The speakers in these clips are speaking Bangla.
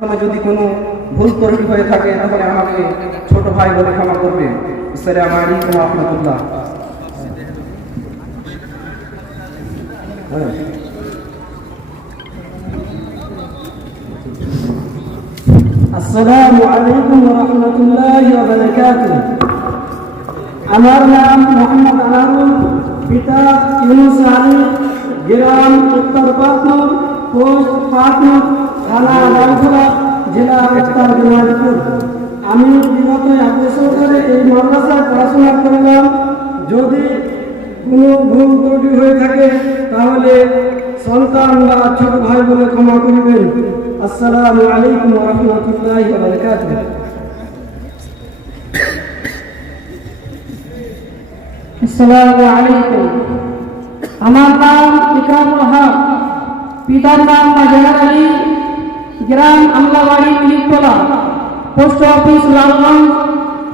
যদি কোনো ভুল ত্রুটি হয়ে থাকে, তাহলে আমাকে ছোট ভাই বলে ক্ষমা করবে। আসসালামু আলাইকুম রাহমাতুল্লাহ। হ্যাঁ। আসসালামু আলাইকুম আমার নাম মোহাম্মদ পিতা ইউনুস আলী, গ্রাম পোস্ট পাটনুর থানা লালখোলা জেলা উত্তর দিনাজপুর আমি বিগত এক বছর ধরে এই মাদ্রাসায় পড়াশোনা করলাম। যদি কোনো ভুল ত্রুটি হয়ে থাকে, তাহলে সন্তান বা ছোট ভাই বলে ক্ষমা করবেন। আসসালামু আলাইকুম রহমতুল্লাহ বারকাত আসসালামু আলাইকুম। আমার নাম ইকরামুল হক। পিতার নাম মাজার আলী, গ্রাম আমলাবাড়ি মিলিকতলা পোস্ট অফিস লালগঞ্জ,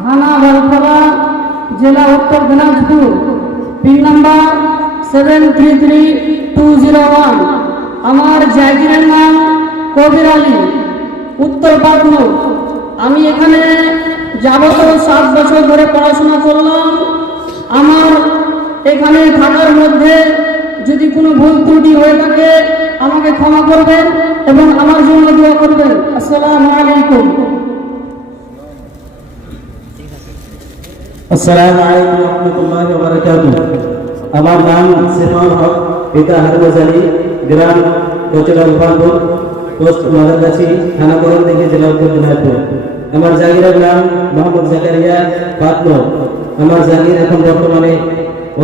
থানা বালতলা জেলা Uttar Dinajpur. Pin number seven three three two zero one আমার জায়গিরের নাম কবির আলী, উত্তর পাটনুর। আমি এখানে যাবত সাত বছর ধরে পড়াশোনা করলাম। আমার এখানে থাকার মধ্যে যদি কোনো ভুল ত্রুটি হয়ে থাকে আমাকে ক্ষমা করবেন এবং আমার জন্য দোয়া করবেন। আসসালামু আলাইকুম। আসসালামু আলাইকুম রহমতুল্লাহি ওয়া বারাকাতুহু। আমার নাম সিরমান হক, পিতা হারুজ আলী গ্রাম কোচরা গোপালপুর, পোস্ট মাদারগাছি থানা করম থেকে জেলা উত্তর দিনাজপুর। আমার জাগিরের নাম মোহাম্মদ জাকারিয়া পাতনো আমার জাগির এখন বর্তমানে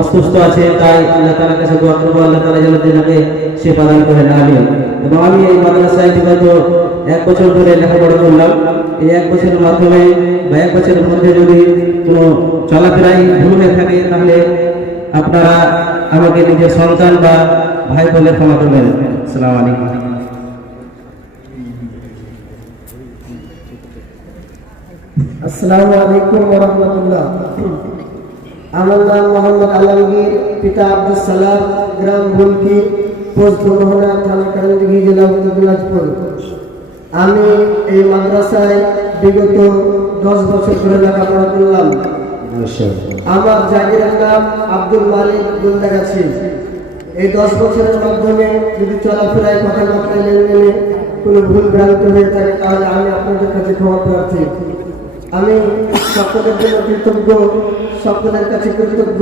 অসুস্থ আছে, তাই আল্লাহ তাআলার কাছে দোয়া করব, আল্লাহ তাআলা যেন তিনাকে সে প্রদান করেন, আমিন। এবং আমি এই মাদ্রাসায় বিগত এক বছর ধরে লেখাপড়া করলাম। এই এক বছরের মাধ্যমে বা এক বছরের মধ্যে যদি কোনো চলাফেরাই ভুল হয়ে থাকে, তাহলে আপনারা আমাকে নিজের সন্তান বা ভাই বলে ক্ষমা করবেন। আসসালামু আলাইকুম। আসসালামু আলাইকুম রহমতুল্লাহ। আমার নাম মোহাম্মদ আলমগীর, পিতা আব্দুল সালাম, গ্রাম ভুলকি পোস্ট মোহনা থানা জেলা উত্তর দিনাজপুর। আমি এই মাদ্রাসায় বিগত দশ বছর ধরে লেখাপড়া করলাম। আমার জাগিরের নাম আব্দুল মালিক গুন্দাগাছি এই দশ বছরের মাধ্যমে যদি চলাফেরায় কথাবার্তা লেনদেনে কোনো ভুল ভ্রান্তি হয়ে থাকে, তাহলে আমি আপনাদের কাছে ক্ষমা প্রার্থী। আমি সকলের জন্য কৃতজ্ঞ সকলের কাছে কৃতজ্ঞ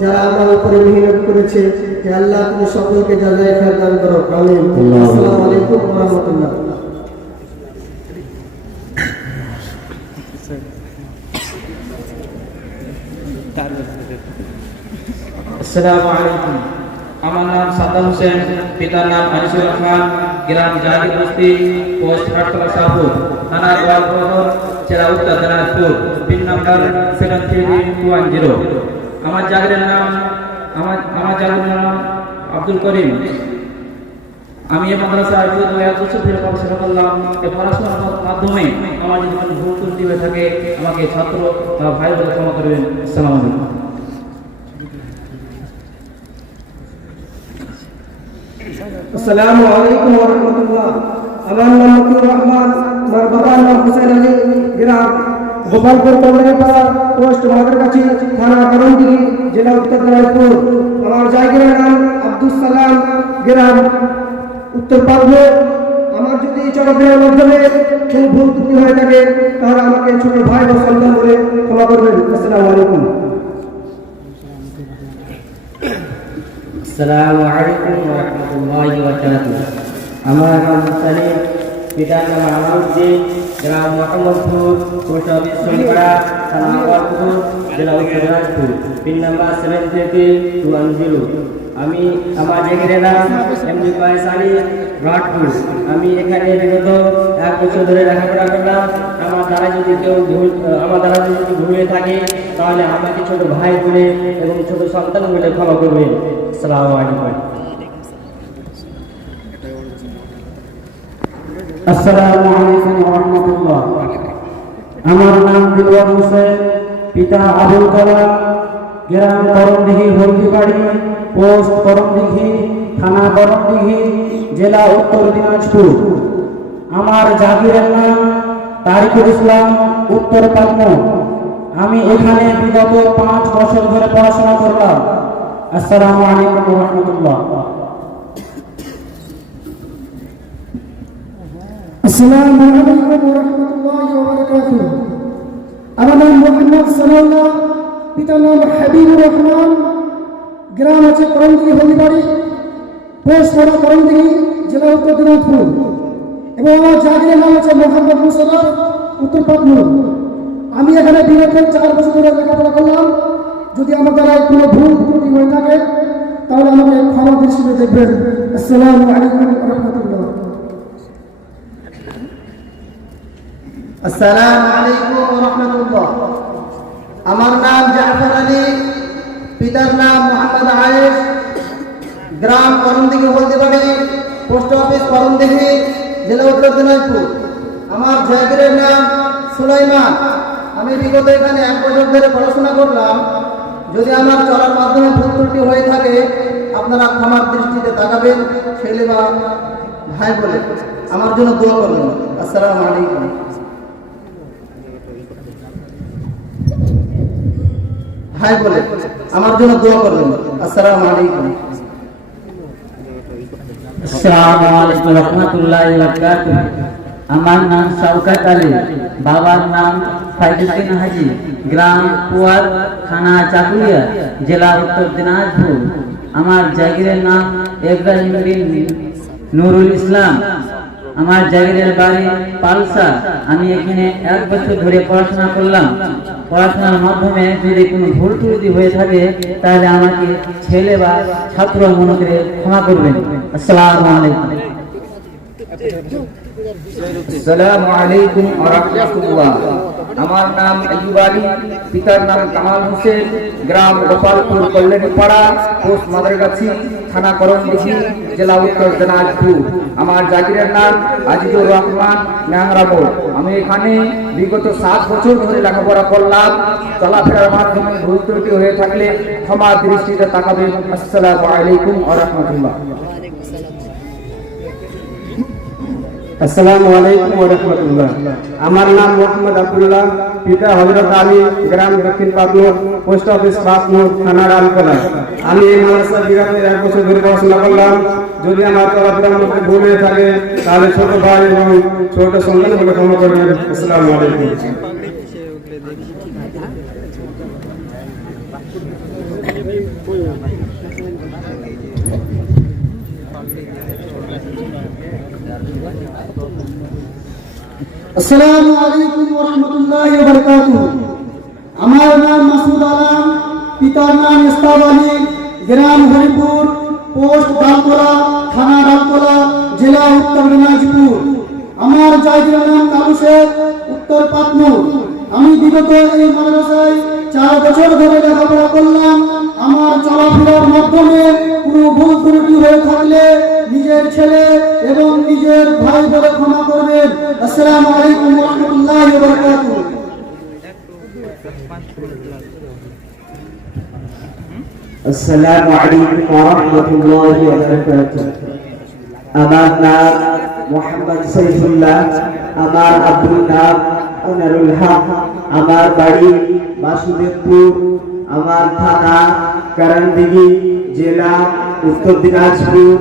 যারা আমার উপরে মেহনত করেছে। যে আল্লাহ তুমি সকলকে জানায় খেয়াল দান করো। আমি আসসালামু আলাইকুম রহমতুল্লাহ। আসসালামু আলাইকুম। আমার নাম সাদ্দাম হোসেন পিতার নাম আনিসুর রহমান গ্রাম জাহির বস্তি পোস্ট হাটতলা থানা গোয়ালপুর জেলা Uttar Dinajpur pin number seven three two one zero আমার জাগিরের নাম, আমার আমার জাগিরের নাম আব্দুল করিম। আমি এই মাদ্রাসায় করলাম। পড়াশোনার মাধ্যমে আমার যদি কোনো ভুল ত্রুটি হয়ে থাকে, আমাকে ছাত্র ভাই বলে ক্ষমা করবেন। আসসালামু আলাইকুম। আসসালামু আলাইকুম ওয়া রাহমাতুল্লাহ। আমার নাম রহমান। আমার বাবার নাম হুসেন আলী গ্রাম গোপালপুর কমলাপাড়া পোস্ট মাদারকাছি থানা করণদিঘি জেলা উত্তর দিনাজপুর আমার জায়গার নাম আব্দুল সালাম গ্রাম উত্তর পাবনা আমার যদি চলাফেরার মাধ্যমে কোনো ভুল ত্রুটি হয়ে থাকে তাহলে আমাকে ছোট ভাই বা সন্তান বলে ক্ষমা করবেন আসসালামু আলাইকুম আসসালামু আলাইকুম ওয়া রাহমাতুল্লাহি ওয়া বারাকাতুহু আমার নাম সালিম পিতার নাম আমানুদ্দিন গ্রাম মোহাম্মদপুর পোস্ট অফিস জেলা number seven three two one zero. আমি আমার আমি এখানে বিগত এক বছর ধরে লেখাপড়া করলাম। আমার দ্বারা যদি কেউ ভুল আমার দ্বারা যদি ভুল থাকে, তাহলে আমাকে ছোট ভাই বলে এবং ছোট সন্তান বলে ক্ষমা করবেন। আসসালামু আলাইকুম। আসসালামু আলাইকুম ওয়া রাহমাতুল্লাহ। আমার নাম দিলওয়ার হোসেন, পিতা আবুল কালাম, গ্রাম করমদিঘি, হলদিবাড়ি, পোস্ট করমদিঘি, থানা করমদিঘি, জেলা উত্তর দিনাজপুর। আমার জাগিরের নাম তারিকুল ইসলাম, উত্তর পাটন আমি এখানে বিগত পাঁচ বছর ধরে পড়াশোনা করলাম। আসসালামু আলাইকুম রহমতুল্লাহ। আলাইকুম ওয়া রাহমাতুল্লাহি ওয়া বারাকাতুহু নাম মোহাম্মদ সালাউল্লাহ পিতার নাম হাবিবুর রহমান, গ্রাম আছে করমদিঘি হলদিবাড়ি পোস্ট থানা করমদিঘি, জেলা উত্তর দিনাজপুর। এবং আমার জাগিরের নাম আছে মোহাম্মদ মুসারফ উত্তর পাটনুর আমি এখানে বিগত চার বছর ধরে লেখাপড়া করলাম। যদি আমার দ্বারা কোনো ভুল ত্রুটি হয়ে থাকে, তাহলে আমাকে ক্ষমা দৃষ্টিতে দেখবেন। আসসালামু আলাইকুম রহমতুল্লাহ। আসসালামু আলাইকুম ওয়া আমার নাম জাফর আলী, পিতার নাম মোহাম্মদ আয়েশ। গ্রাম করমদিঘি হলদিবাড়ি পোস্ট অফিস করমদিঘি, জেলা উত্তর দিনাজপুর। আমার জায়গিরের নাম সুলাইমান। আমি বিগত এখানে এক বছর ধরে পড়াশোনা করলাম। যদি আমার চলার মাধ্যমে ভুল ত্রুটি হয়ে থাকে, আপনারা ক্ষমার দৃষ্টিতে তাকাবেন, ছেলে বা ভাই বলে। আমার জন্য দোয়া করবেন। আসসালামু আলাইকুম। ভাই বলে, আমার জন্য দোয়া করবেন। আসসালামু আলাইকুম। আসসালামু আলাইকুম রহমতুল্লাহি ওয়া বারাকাতুহু। আমার নাম শওকত আলী, বাবার নাম ফাইজুদ্দিন হাজি, গ্রাম পুয়ার থানা চাকুলিয়া, জেলা উত্তর দিনাজপুর। আমার জাগিরের নাম ইব্রাহিম বিন নুরুল ইসলাম। আমার জাগিরের বাড়ি পালসা। আমি এখানে এক বছর ধরে পড়াশোনা করলাম। পড়াশোনার মাধ্যমে যদি কোনো ভুল ত্রুটি হয়ে থাকে, তাহলে আমাকে ছেলে বা ছাত্র মনে করে ক্ষমা করবেন। আসসালামু আলাইকুম। আসসালামু আলাইকুম ওয়া রাহমাতুল্লাহ। আমার নাম আইয়ুব আলী, পিতার নাম কামাল হোসেন, গ্রাম গোপালপুর কল্যাণীপাড়া, পোস্ট মাদারগাছি, থানা করণদিঘি জেলা উত্তর দিনাজপুর। আমার জাগিরের নাম আজিজুর রহমান ন্যাংরামোড় আমি এখানে বিগত সাত বছর ধরে লেখাপড়া করলাম। চলাফেরার মাধ্যমে ভুল ত্রুটি হয়ে থাকলে ক্ষমা দৃষ্টিতে তাকাবেন। আসসালামু আলাইকুম ওয়া রাহমাতুল্লাহ। আমার নাম মোহাম্মদ আব্দুল্লাহ, পিতা হযরত আলী, গ্রাম দক্ষিণ পাবনুর পোস্ট অফিস পাবনুর থানা রামকলা আমি এই মাদ্রাসা বিরাটের এক বছর ধরে পড়াশোনা করলাম। যদি আমার চলাফেরার মধ্যে ভুল হয়ে থাকে, তাহলে ছোট ভাই এবং ছোট সন্তান আমাকে ক্ষমা করবেন। আসসালামু আলাইকুম। আসসালামু আলাইকুম ওয়া রাহমাতুল্লাহি ওয়া বারাকাতুহু। আমার নাম মাসুদ আলম, পিতার নাম আলী, গ্রাম হরিপুর, পোস্ট থানা জেলা উত্তর দিনাজপুর। আমার জায়গার নাম কালু শেখ, উত্তর আমি বিগত এই মাদ্রাসায় চার বছর ধরে লেখাপড়া করলাম। আমার চলাফেরার মাধ্যমে কোনো ভুল নিজের ভাই বলে ক্ষমা করবেন। আসসালামু আলাইকুম ওয়া আমার নাম মোহাম্মদ আমার আব্বুর নাম আনারুল হক। আমার বাড়ি বাসুদেবপুর, আমার থানা জেলা উত্তর দিনাজপুর।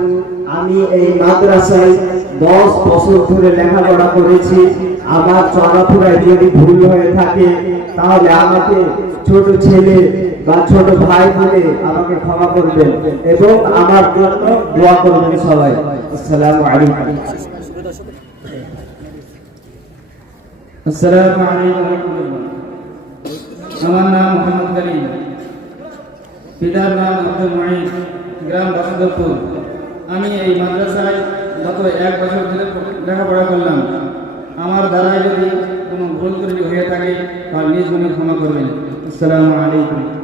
আমি এই মাদ্রাসায় দশ বছর ধরে লেখাপড়া করেছি। আমার চলাফেরায় যদি ভুল হয়ে থাকে, তাহলে আমাকে ছোট ছেলে বা ছোট ভাই বলে আমাকে ক্ষমা করবেন এবং আমার জন্য দোয়া করবেন সবাই। আসসালামু আলাইকুম। আসসালামু আলাইকুম আমার নাম মোহাম্মদ করিম। পিতার নাম আব্দুল মুঈন গ্রাম বাসুদেবপুর। আমি এই মাদ্রাসায় গত এক বছর ধরে লেখাপড়া করলাম, আমার দ্বারায় যদি কোনো ভুল ত্রুটি হয়ে থাকে তার নিজ মনে ক্ষমা করবেন। আসসালামু আলাইকুম।